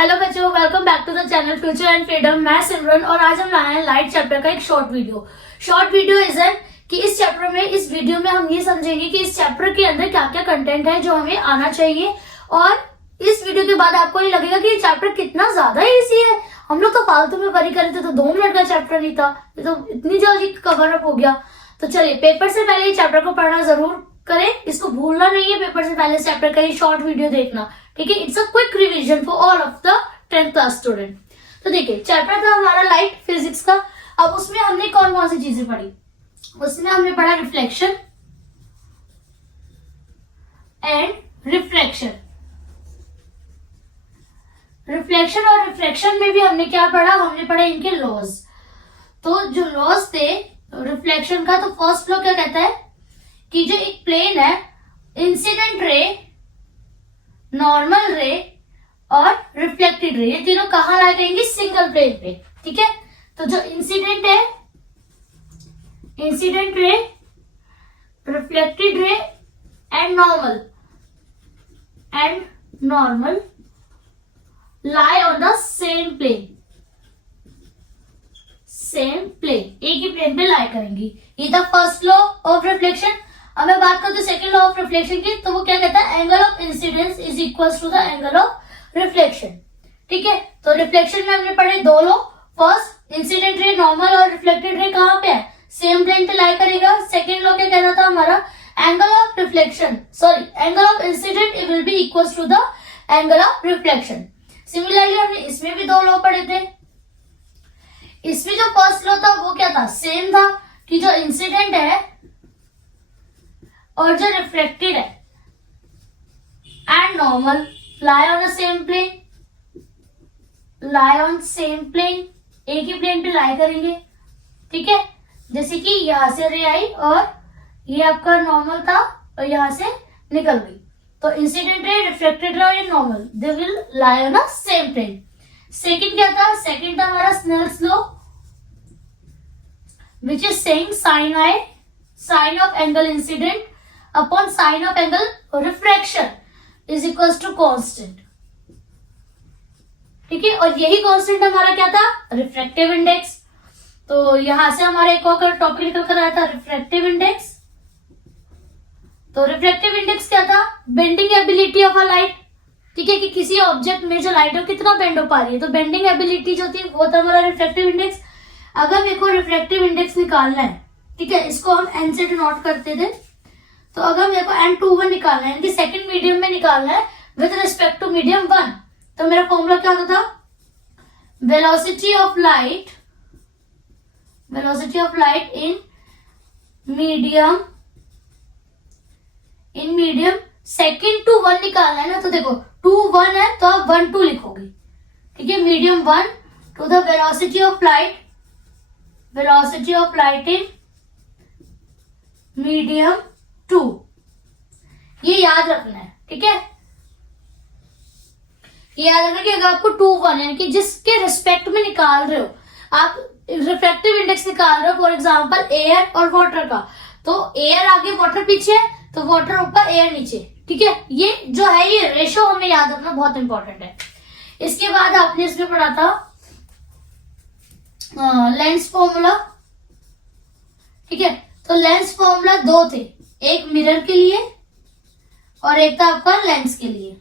Hello बच्चों, welcome back to the channel future and freedom. मैं सिमरन और आज हम लाए हैं लाइट चैप्टर का एक शॉर्ट वीडियो इज कि इस चैप्टर में, इस वीडियो में हम ये समझेंगे कि इस चैप्टर के अंदर क्या क्या कंटेंट है जो हमें आना चाहिए। और इस वीडियो के बाद आपको ये लगेगा कि ये चैप्टर कितना ज्यादा इजी है। हम लोग तो फालतू में पढ़ी करे थे तो 2 मिनट का चैप्टर नहीं था, ये तो इतनी जल्दी कवर अप हो गया। तो चलिए, पेपर से पहले ये चैप्टर को पढ़ना जरूर करें, इसको भूलना नहीं है। पेपर से पहले चैप्टर का ये शॉर्ट वीडियो देखना, ठीक है। It's a quick revision for all of the 10th class student. तो देखिए, चैप्टर था हमारा लाइट फिजिक्स का। अब उसमें हमने कौन कौन सी चीजें पढ़ी? उसमें हमने पढ़ा रिफ्लेक्शन एंड रिफ्रैक्शन। रिफ्लेक्शन और रिफ्रैक्शन में भी हमने क्या पढ़ा? हमने पढ़ा इनके लॉज। तो जो लॉज थे रिफ्लेक्शन का, तो फर्स्ट लॉ क्या कहता है कि जो एक प्लेन है, इंसिडेंट रे, नॉर्मल रे और रिफ्लेक्टेड रे, ये तीनों कहाँ लाए जाएंगे? सिंगल प्लेन पे, ठीक है। तो जो इंसिडेंट है, इंसिडेंट रे, रिफ्लेक्टेड रे and normal lie on the same plane, एक ही प्लेन पे लाई करेंगी। ये था फर्स्ट लॉ ऑफ रिफ्लेक्शन। अब मैं बात करती हूँ सेकंड लॉ ऑफ रिफ्लेक्शन की, तो वो क्या कहता है? Angle of incidence is equal to the angle of reflection, ठीक है। तो रिफ्लेक्शन में हमने पढ़े 2 law. First, incident ray, normal और रिफ्लेक्टेड रे कहाँ पे है? सेम प्लेन पे लाई करेगा। सेकेंड लॉ क्या कह रहा था हमारा? Angle of reflection, sorry, angle of incident it will be equal to the angle of reflection. Similarly हमने इसमें भी 2 लॉ पढ़े थे। इसमें जो फर्स्ट लॉ था वो क्या था? सेम था कि जो इंसिडेंट है और जो रिफ्लेक्टेड है and normal lie on the same plane, lie on same plane, एक ही प्लेन पे लाई करेंगे, ठीक है। जैसे कि यहां से रे आई और ये आपका नॉर्मल था और यहां से निकल गई, तो इंसिडेंट रे, रिफ्लेक्टेड रे और normal, they will lie on a same plane. Second क्या था? सेकंड था हमारा Snell's law, which is saying sine of angle incident upon sine of angle refraction is equals to constant, ठीक है। और यही constant हमारा क्या था? Refractive index. तो यहां से हमारा एक और टॉपिक निकल कर आया था, रिफ्रैक्टिव इंडेक्स। तो रिफ्रैक्टिव इंडेक्स क्या था? Bending ability of a light, ठीक है, कि किसी ऑब्जेक्ट में जो लाइट है कितना बेंड हो पा रही है। तो बेंडिंग एबिलिटी जो थी वो था हमारा रिफ्रैक्टिव इंडेक्स। अगर मेरे को रिफ्रैक्टिव इंडेक्स निकालना है, ठीक है, इसको हम एन से डिनोट करते थे। तो अगर मेरे को N21 निकालना है, यानी सेकंड मीडियम में निकालना है विद रिस्पेक्ट टू मीडियम 1, तो मेरा फॉर्मूला क्या होता था? Velocity of light in medium second to 1 निकालना है ना। तो देखो 2 1 है तो आप 1 2 लिखोगे, ठीक है। Medium 1 to the velocity of light in medium 2, ये याद रखना है, ठीक है। ये याद रखना कि अगर आपको 2 1 यानी कि जिसके रिस्पेक्ट में निकाल रहे हो आप, रिफ्रैक्टिव इंडेक्स निकाल रहे हो फॉर एग्जांपल एयर और वाटर का, तो एयर आगे वाटर पीछे, तो वाटर ऊपर एयर नीचे, ठीक है। ये जो है ये रेशो हमें याद रखना बहुत इंपॉर्टेंट है। इसके बाद आपने इसमें पढ़ा था लेंस फॉर्मूला, ठीक है। तो लेंस फॉर्मूला 2 थे, एक मिरर के लिए और एक था आपका लेंस के लिए,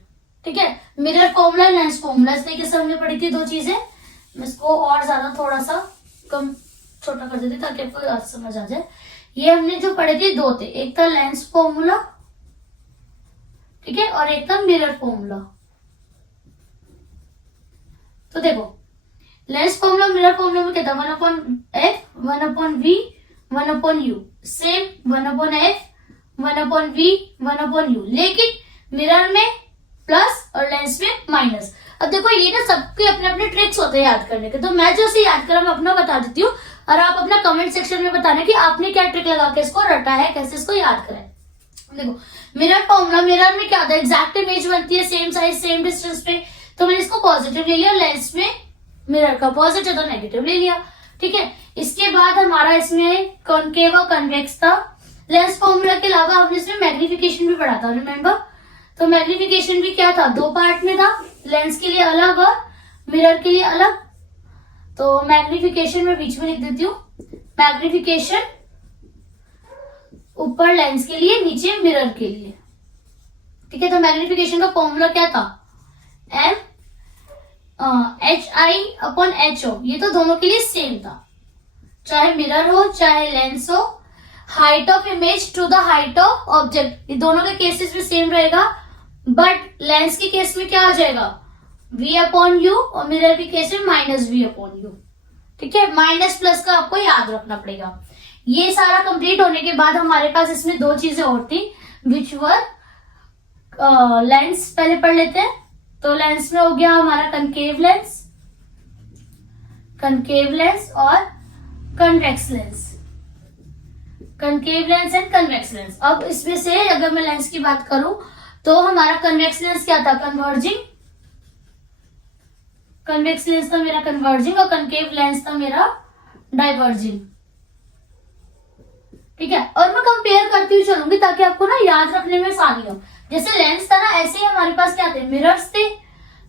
ठीक है। मिरर फॉर्मूला, लेंस फॉर्मूला, इस तरीके से हमने पढ़ी थी 2 चीजें। मैं इसको और ज्यादा थोड़ा सा कम छोटा कर देती ताकि आपको याद समझ आ जाए। ये हमने जो पढ़े थे 2 थे, एक था लेंस फॉर्मूला, ठीक है, और एक था मिरर फॉर्मूला। तो देखो लेंस फॉर्मूला, मिरर फॉर्मूला में क्या था? 1/f, 1/v, 1/u, same 1/f, 1/v, 1/u, लेकिन मिरर में प्लस और लेंस में माइनस। अब देखो ये ना सबके अपने अपने ट्रिक्स होते हैं याद करने के, तो मैं जो इसे याद करा मैं अपना बता देती हूँ और आप अपना कमेंट सेक्शन में बताना कि आपने क्या ट्रिक लगा के इसको रटा है, कैसे इसको याद करा है। देखो मिरर फॉर्मूला, मिरर में क्या होता है? एग्जैक्ट इमेज बनती है सेम साइज सेम डिस्टेंस पे, तो मैंने इसको पॉजिटिव ले लिया, लेंस में मिरर का पॉजिटिव तो नेगेटिव ले लिया, ठीक है। इसके बाद हमारा इसमें कॉनकेव और कन्वेक्स था। लेंस फॉर्मूला के अलावा हमने इसमें मैग्निफिकेशन भी पढ़ा था, रिमेम्बर। तो मैग्निफिकेशन भी क्या था, 2 पार्ट में था, लेंस के लिए अलग और मिरर के लिए अलग। तो मैग्निफिकेशन में बीच में लिख देती हूँ, मैग्निफिकेशन ऊपर लेंस के लिए, नीचे मिरर के लिए। ठीक है, तो मैग्निफिकेशन का फॉर्मूला क्या था, MHI/HO। ये तो दोनों के लिए सेम था, चाहे मिरर हो चाहे लेंस हो। Height of image to the height of object, ये दोनों के केसेस भी सेम रहेगा, बट लेंस के केस में क्या आ जाएगा, V/U, और मिरर के केस में -V/U। ठीक है, माइनस प्लस का आपको याद रखना पड़ेगा। ये सारा कंप्लीट होने के बाद हमारे पास इसमें दो चीजें और थी, विच वर लेंस पहले पढ़ लेते हैं। तो लेंस में हो गया हमारा कनकेव लेंस और convex lens, concave lens and convex lens. अब इसमें से अगर मैं लेंस की बात करूं तो हमारा कन्वेक्स लेंस क्या था, कन्वेक्स लेंस था मेरा कन्वर्जिंग, और कनकेव लेंस था मेरा डाइवर्जिंग। ठीक है, और मैं कंपेयर करती हुई चलूंगी ताकि आपको ना याद रखने में आसानी हो। जैसे लेंस था ना, ऐसे ही हमारे पास क्या थे, मिरर्स थे।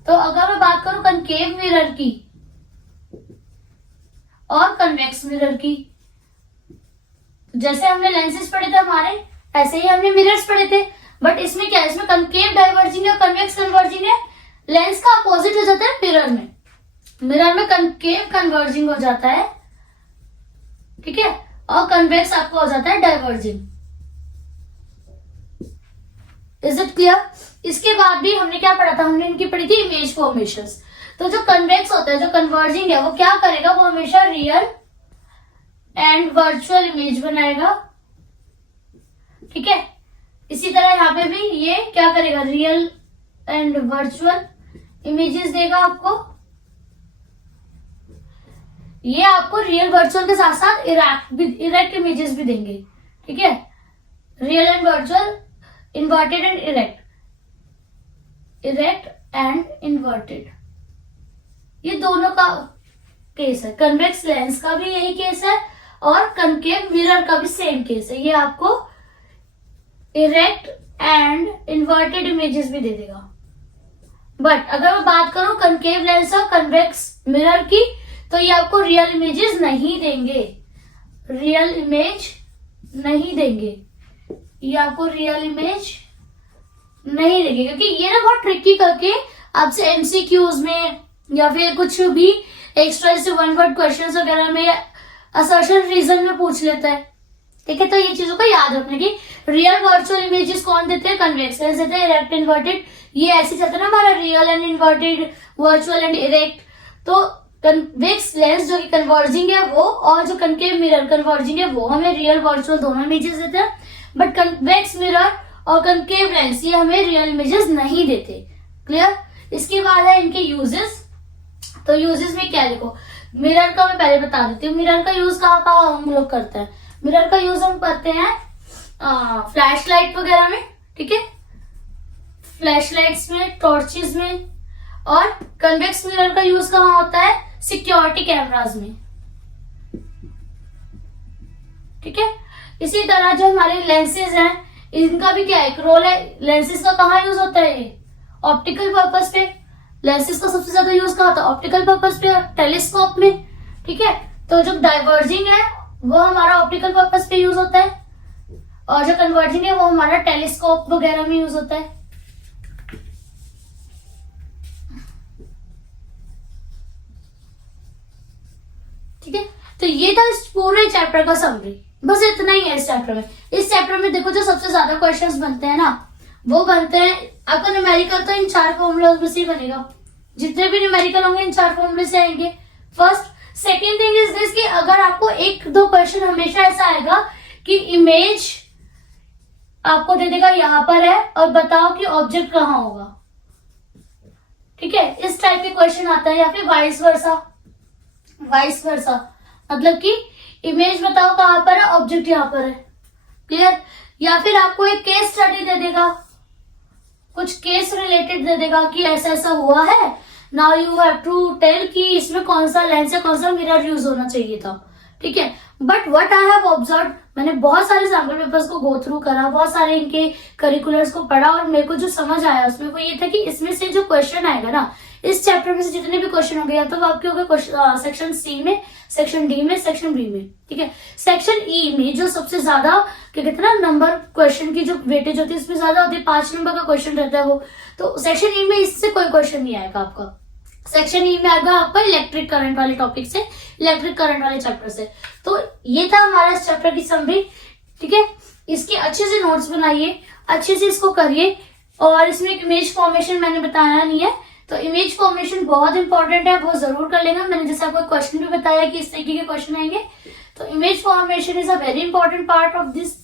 तो अगर मैं बात करूं कनकेव मिरर की और कन्वेक्स मिरर की, जैसे हमने लेंसेज पढ़े थे हमारे, ऐसे ही हमने मिरर्स पढ़े थे। बट इसमें क्या है, इसमें कनकेव डाइवर्जिंग है, कन्वेक्स कन्वर्जिंग है। लेंस का अपोजिट हो जाता है मिरर में कनकेव कन्वर्जिंग हो जाता है। ठीक है, और कन्वेक्स आपका हो जाता है डाइवर्जिंग। Is it clear? इसके बाद भी हमने क्या पढ़ा था, हमने इनकी पढ़ी थी इमेज फॉर्मेशंस। तो जो कन्वेक्स होता है, जो कन्वर्जिंग है, वो क्या करेगा, वो हमेशा रियल एंड वर्चुअल इमेज बनाएगा। ठीक है, इसी तरह यहाँ पे भी ये क्या करेगा, रियल एंड वर्चुअल इमेजेस देगा आपको। ये आपको रियल वर्चुअल के साथ साथ इरेक्ट इमेजेस भी देंगे। ठीक है, real and virtual, inverted and erect and inverted, ये दोनों का केस है। कन्वेक्स लेंस का भी यही केस है और कनकेव मिरर का भी सेम केस है। ये आपको इरेक्ट एंड इन्वर्टेड इमेजेस भी दे देगा। बट अगर मैं बात करूं कनकेव लेंस और कन्वेक्स मिरर की, तो ये आपको रियल इमेजेस नहीं देंगे, रियल इमेज नहीं देंगे, ये आपको रियल इमेज नहीं देंगे, क्योंकि ये ना बहुत ट्रिकी करके आपसे एमसीक्यूज में या फिर कुछ भी एक्स्ट्रा जैसे वन वर्ड क्वेश्चंस वगैरह में, असर्शन रीजन में पूछ लेता है। ठीक है, तो ये चीजों को याद रखने की। रियल वर्चुअल इमेजेस कौन देते हैं, कन्वेक्स लेंस देते हैं, इरेक्ट इन्वर्टेड ये ऐसे चलता है ना हमारा, real and inverted, virtual and erect. तो कन्वेक्स लेंस जो कि कन्वर्जिंग है वो, और जो कनकेव मिरर कन्वर्जिंग है वो हमें रियल वर्चुअल दोनों इमेजेस देते हैं। बट कन्वेक्स मिरर और कनकेव लेंस ये हमें रियल इमेजेस नहीं देते। क्लियर? इसके बाद है इनके यूजेस। तो यूजेस में क्या लिखो, मिरर का मैं पहले बता देती हूँ। मिरर का यूज कहाँ कहाँ हम लोग करते हैं, मिरर का यूज हम करते हैं फ्लैश लाइट वगैरह में। ठीक है, फ्लैश लाइट्स में, टॉर्चेस में। और कन्वेक्स मिरर का यूज कहाँ होता है, सिक्योरिटी कैमरास में। ठीक है, इसी तरह जो हमारे लेंसेज हैं, इनका भी क्या एक रोल है। लेंसेज का कहाँ यूज होता है, ये ऑप्टिकल पर्पस पे। लेंसेज का सबसे ज्यादा यूज कहाँ होता है, ऑप्टिकल पर्पस पे और टेलीस्कोप में। ठीक है, तो जो डाइवर्जिंग है वो हमारा ऑप्टिकल पर्पस पे यूज होता है, और जो कन्वर्जिंग है वो हमारा टेलीस्कोप वगैरह में यूज होता है। ठीक है, तो ये था इस पूरे चैप्टर का समरी। बस इतना ही है इस चैप्टर में। इस चैप्टर में देखो जो सबसे ज्यादा क्वेश्चंस बनते हैं ना, वो बनते हैं आपका न्यूमेरिकल, तो इन 4 फॉर्मूला में से बनेगा। जितने भी न्यूमेरिकल होंगे इन 4 फॉर्मूले से आएंगे। First. Second thing is this कि अगर आपको 1-2 क्वेश्चन हमेशा ऐसा आएगा कि इमेज आपको दे देगा यहाँ पर है और बताओ कि ऑब्जेक्ट कहाँ होगा। ठीक है, इस टाइप के क्वेश्चन आता है, या फिर वाइस वर्सा, मतलब कि इमेज बताओ कहां पर है, ऑब्जेक्ट यहां पर है। क्लियर? या फिर आपको एक केस स्टडी दे देगा, कुछ केस रिलेटेड दे देगा कि ऐसा ऐसा हुआ है, now you have to tell कि इसमें कौन सा लेंस या कौन सा मिरर यूज होना चाहिए था। ठीक है, but what I have observe, मैंने बहुत सारे सैम्पल पेपर्स को गो थ्रू करा, बहुत सारे इनके करिकुलर्स को पढ़ा, और मेरे को जो समझ आया उसमें वो ये था कि इसमें से जो क्वेश्चन आएगा ना, इस चैप्टर में से जितने भी क्वेश्चन होंगे या तो वो आपके होंगे सेक्शन सी में, सेक्शन डी में, सेक्शन बी में, ठीक है। सेक्शन ई में जो सबसे ज्यादा क्या कहते हैं ना, नंबर क्वेश्चन की जो वेटेज होती है इसमें ज्यादा होती है, 5 नंबर का क्वेश्चन रहता है वो, तो सेक्शन ई में इससे कोई क्वेश्चन नहीं आएगा आपका। सेक्शन ई में आएगा आपका इलेक्ट्रिक करंट वाले टॉपिक से, इलेक्ट्रिक करंट वाले चैप्टर से। तो ये था हमारा इस चैप्टर की समरी, ठीक है। इसके अच्छे से नोट्स बनाइए, अच्छे से इसको करिए, और इसमें एक इमेज फॉर्मेशन मैंने बताया नहीं है, तो इमेज फॉर्मेशन बहुत इंपॉर्टेंट है, वो जरूर कर लेना। मैंने जैसे आपको क्वेश्चन भी बताया कि इस तरीके के क्वेश्चन आएंगे, तो image formation is a very important part of this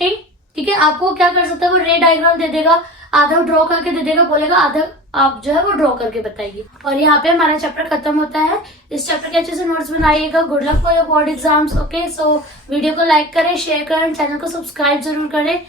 thing, ठीक है। आपको क्या कर सकता है, वो रे डायग्राम दे देगा, आधा ड्रॉ करके दे देगा, बोलेगा आधा आप जो है वो ड्रॉ करके बताइए। और यहाँ पे हमारा चैप्टर खत्म होता है। इस चैप्टर के अच्छे से नोट्स बनाइएगा। Good luck for your board exams. Okay, so video को लाइक करें, शेयर करें, चैनल को सब्सक्राइब जरूर करें।